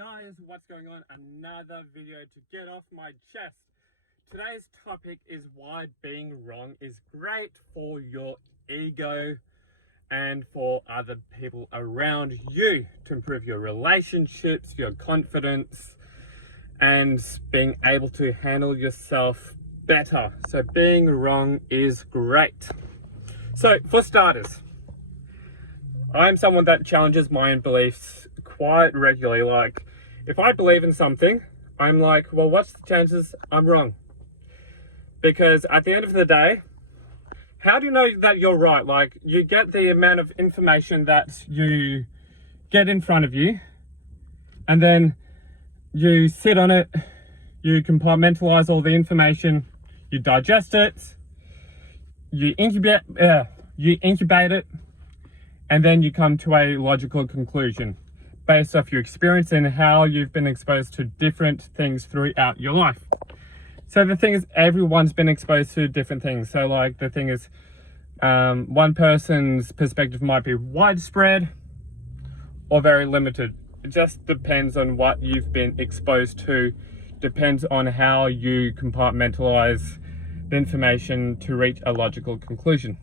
guys, what's going on? Another video to get off my chest. Today's topic is why being wrong is great for your ego and for other people around you to improve your relationships, your confidence, and being able to handle yourself better. So being wrong is great. So for starters, I'm someone that challenges my own beliefs quite regularly. Like, if I believe in something, I'm like, well, what's the chances I'm wrong? Because at the end of the day, how do you know that you're right? Like, you get the amount of information that you get in front of you, and then you sit on it, you compartmentalize all the information, you digest it, you incubate it, and then you come to a logical conclusion based off your experience and how you've been exposed to different things throughout your life. So the thing is, everyone's been exposed to different things. So like, the thing is, one person's perspective might be widespread or very limited. It just depends on what you've been exposed to, depends on how you compartmentalize the information to reach a logical conclusion.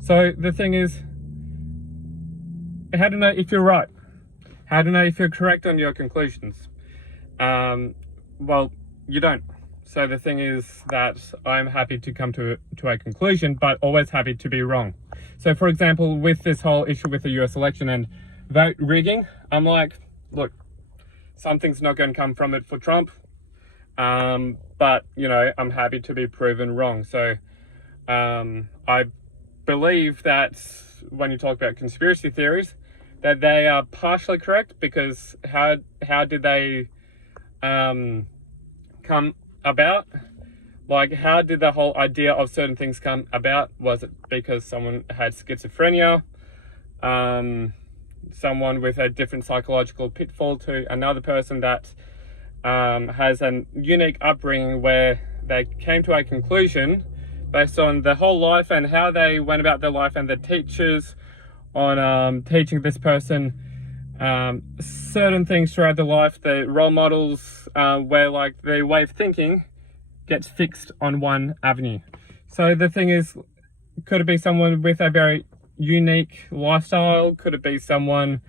So the thing is, how to know if you're right? How to know if you're correct on your conclusions? Well, you don't. So the thing is that I'm happy to come to a conclusion, but always happy to be wrong. So for example, with this whole issue with the US election and vote rigging, I'm like, look, something's not going to come from it for Trump. But, you know, I'm happy to be proven wrong. So I believe that when you talk about conspiracy theories, that they are partially correct, because how did they come about? Like, how did the whole idea of certain things come about? Was it because someone had schizophrenia, someone with a different psychological pitfall to another person that has a unique upbringing where they came to a conclusion based on their whole life and how they went about their life, and the teachers on teaching this person certain things throughout their life, the role models, where like the way of thinking gets fixed on one avenue. So the thing is, could it be someone with a very unique lifestyle? Could it be someone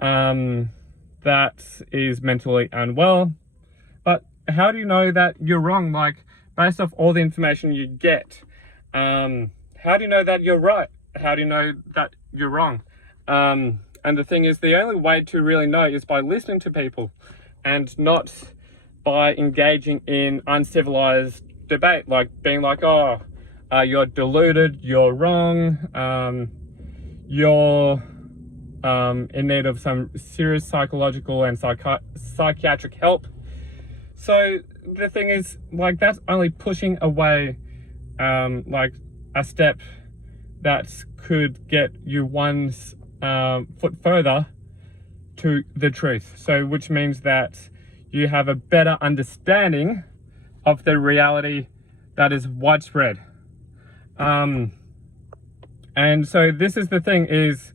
that is mentally unwell? But how do you know that you're wrong? Like, based off all the information you get, how do you know that you're right? How do you know that you're wrong? And the thing is, the only way to really know is by listening to people, and not by engaging in uncivilized debate, like being like, oh, you're deluded, you're wrong, you're in need of some serious psychological and psychiatric help. So the thing is, like, that's only pushing away like a step that could get you one foot further to the truth. So which means that you have a better understanding of the reality that is widespread. And so this is the thing, is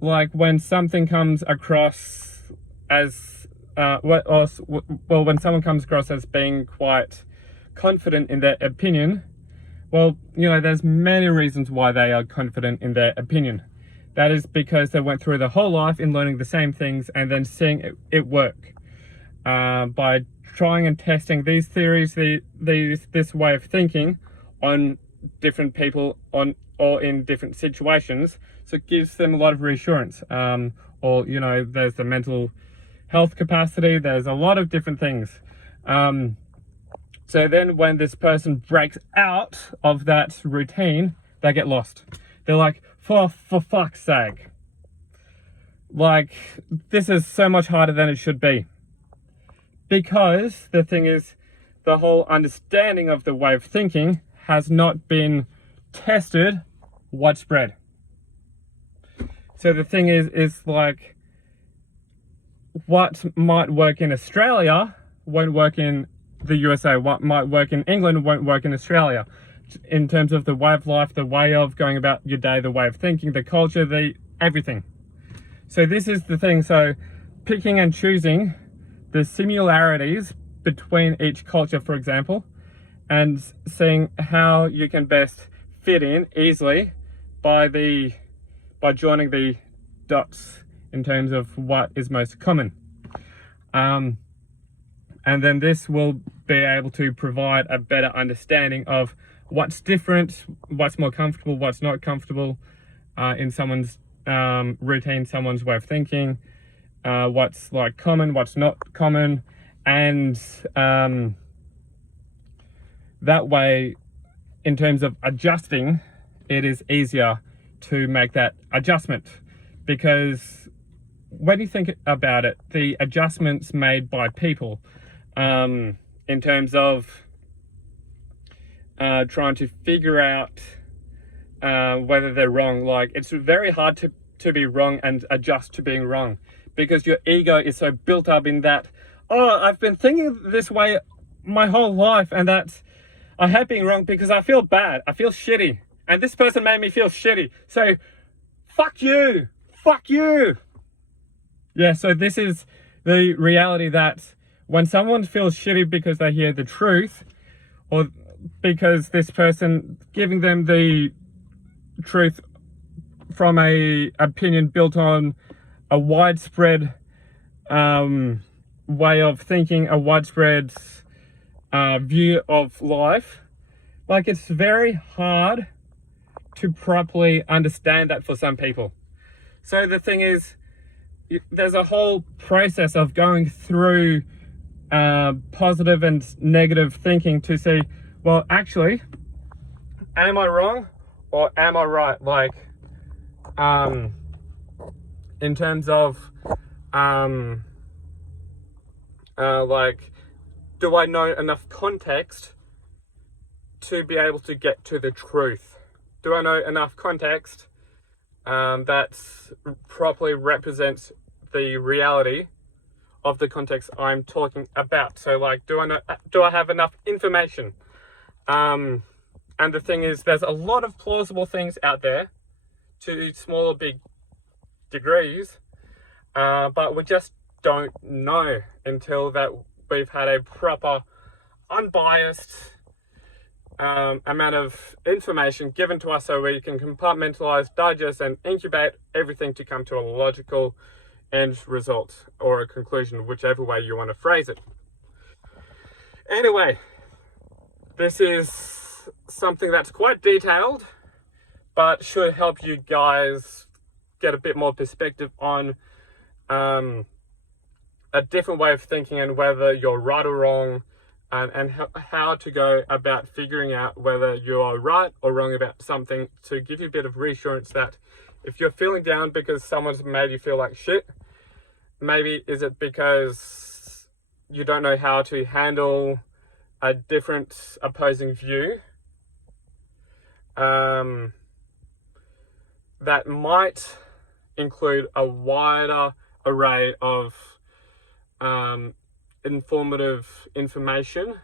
like, when something comes across as when someone comes across as being quite confident in their opinion, well, you know, there's many reasons why they are confident in their opinion. That is because they went through their whole life in learning the same things and then seeing it work. By trying and testing these theories, this way of thinking on different people or in different situations. So it gives them a lot of reassurance. Or, you know, there's the mental health capacity. There's a lot of different things. So then when this person breaks out of that routine, they get lost. They're like, for fuck's sake. Like, this is so much harder than it should be. Because the thing is, the whole understanding of the way of thinking has not been tested widespread. So the thing is like, what might work in Australia won't work in the USA. What might work in England won't work in Australia. In terms of the way of life, the way of going about your day, the way of thinking, the culture, everything. So this is the thing. So picking and choosing the similarities between each culture, for example, and seeing how you can best fit in easily by joining the dots in terms of what is most common. And then this will be able to provide a better understanding of what's different, what's more comfortable, what's not comfortable in someone's routine, someone's way of thinking, what's like common, what's not common, and that way, in terms of adjusting, it is easier to make that adjustment, because when you think about it, the adjustments made by people in terms of trying to figure out whether they're wrong, like it's very hard to be wrong and adjust to being wrong, because your ego is so built up in that, oh, I've been thinking this way my whole life, and that I hate being wrong because I feel bad, I feel shitty, and this person made me feel shitty, so fuck you. Yeah, so this is the reality, that when someone feels shitty because they hear the truth, or because this person giving them the truth from a opinion built on a widespread way of thinking, a widespread view of life, like it's very hard to properly understand that for some people. So the thing is, there's a whole process of going through positive and negative thinking to see, well, actually, am I wrong or am I right? Like, in terms of, like, do I know enough context to be able to get to the truth? Do I know enough context that properly represents the reality of the context I'm talking about? So like, do I have enough information? And the thing is, there's a lot of plausible things out there to small or big degrees, but we just don't know until that we've had a proper, unbiased amount of information given to us, so we can compartmentalize, digest, and incubate everything to come to a logical end result, or a conclusion, whichever way you want to phrase it. Anyway, this is something that's quite detailed, but should help you guys get a bit more perspective on a different way of thinking, and whether you're right or wrong, and how to go about figuring out whether you are right or wrong about something, to give you a bit of reassurance that if you're feeling down because someone's made you feel like shit, maybe is it because you don't know how to handle a different opposing view that might include a wider array of informative information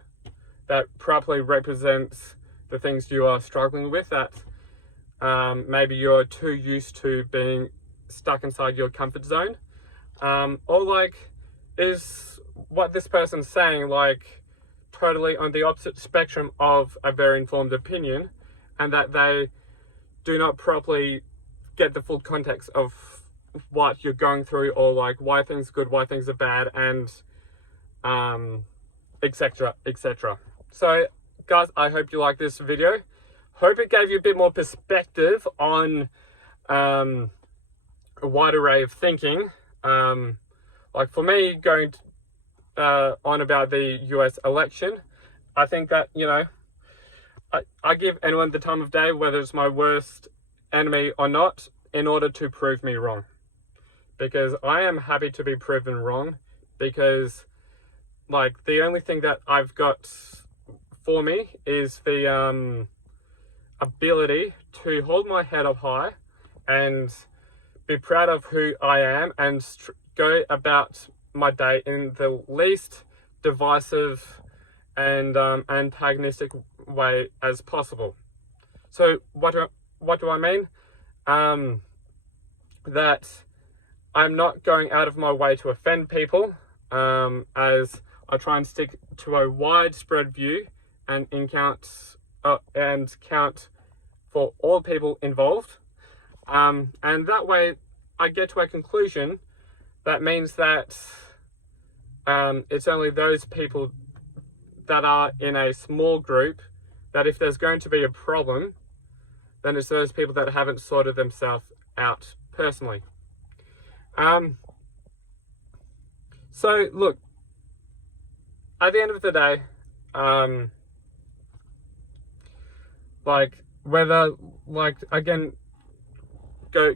that properly represents the things you are struggling with, that maybe you're too used to being stuck inside your comfort zone, or like, is what this person's saying like totally on the opposite spectrum of a very informed opinion, and that they do not properly get the full context of what you're going through, or like why things are good, why things are bad, and etc. So guys, I hope you like this video. Hope it gave you a bit more perspective on a wide array of thinking. Like for me, going on about the US election, I think that, you know, I give anyone the time of day, whether it's my worst enemy or not, in order to prove me wrong. Because I am happy to be proven wrong, because like the only thing that I've got for me is the ability to hold my head up high and be proud of who I am, and go about my day in the least divisive and antagonistic way as possible. So what do I mean? That I'm not going out of my way to offend people, as I try and stick to a widespread view and count for all people involved. And that way I get to a conclusion that means that it's only those people that are in a small group that if there's going to be a problem, then it's those people that haven't sorted themselves out personally. So look, at the end of the day, again,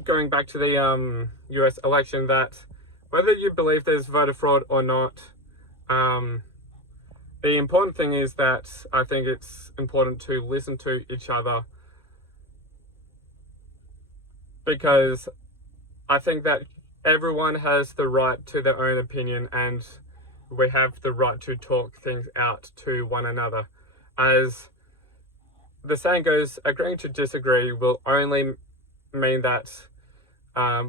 going back to the US election, that whether you believe there's voter fraud or not, the important thing is that I think it's important to listen to each other, because I think that everyone has the right to their own opinion, and we have the right to talk things out to one another. As the saying goes, agreeing to disagree will only mean that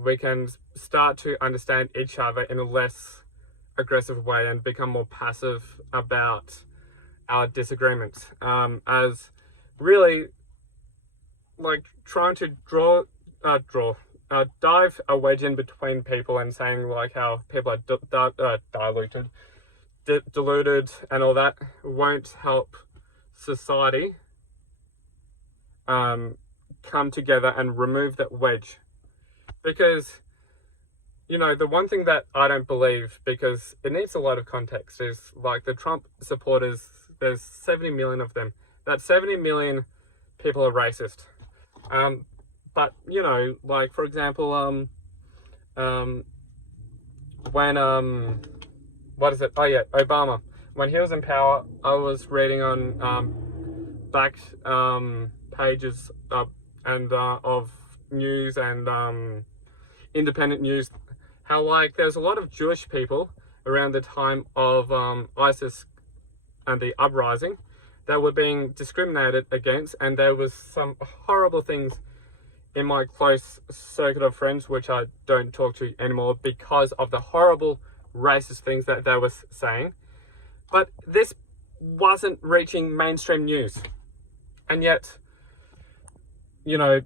we can start to understand each other in a less aggressive way and become more passive about our disagreements. As really, like, trying to dive a wedge in between people and saying like how people are deluded and all that won't help society come together and remove that wedge. Because, you know, the one thing that I don't believe, because it needs a lot of context, is like the Trump supporters, there's 70 million of them. That 70 million people are racist. But, you know, like, for example, when, Obama, when he was in power, I was reading on, back, pages, of news and, independent news, how, like, there's a lot of Jewish people around the time of, ISIS and the uprising that were being discriminated against, and there was some horrible things in my close circuit of friends, which I don't talk to anymore because of the horrible racist things that they were saying. But this wasn't reaching mainstream news. And yet, you know,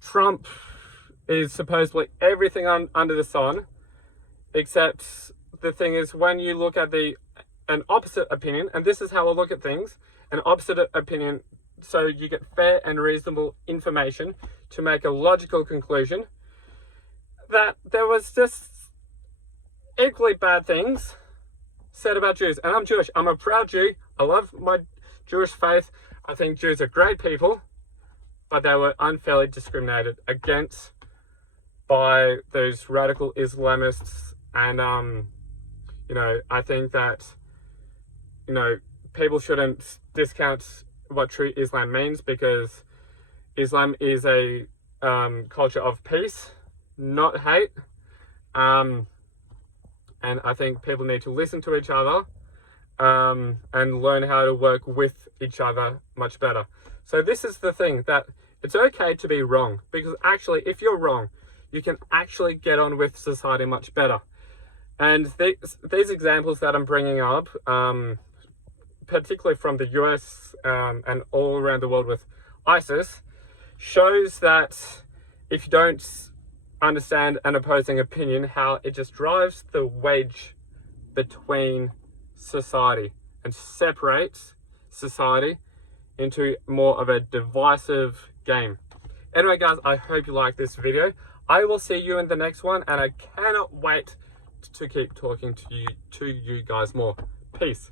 Trump is supposedly everything under the sun, except the thing is, when you look at an opposite opinion, and this is how I look at things, an opposite opinion, so you get fair and reasonable information to make a logical conclusion, that there was just equally bad things said about Jews. And I'm Jewish. I'm a proud Jew. I love my Jewish faith. I think Jews are great people, but they were unfairly discriminated against by those radical Islamists. And, you know, I think that, you know, people shouldn't discount what true Islam means, because Islam is a culture of peace, not hate. And I think people need to listen to each other and learn how to work with each other much better. So this is the thing, that it's okay to be wrong, because actually if you're wrong, you can actually get on with society much better. And these examples that I'm bringing up, particularly from the US and all around the world with ISIS, shows that if you don't understand an opposing opinion, how it just drives the wedge between society and separates society into more of a divisive game. Anyway guys, I hope you like this video. I will see you in the next one, and I cannot wait to keep talking to you guys more. Peace.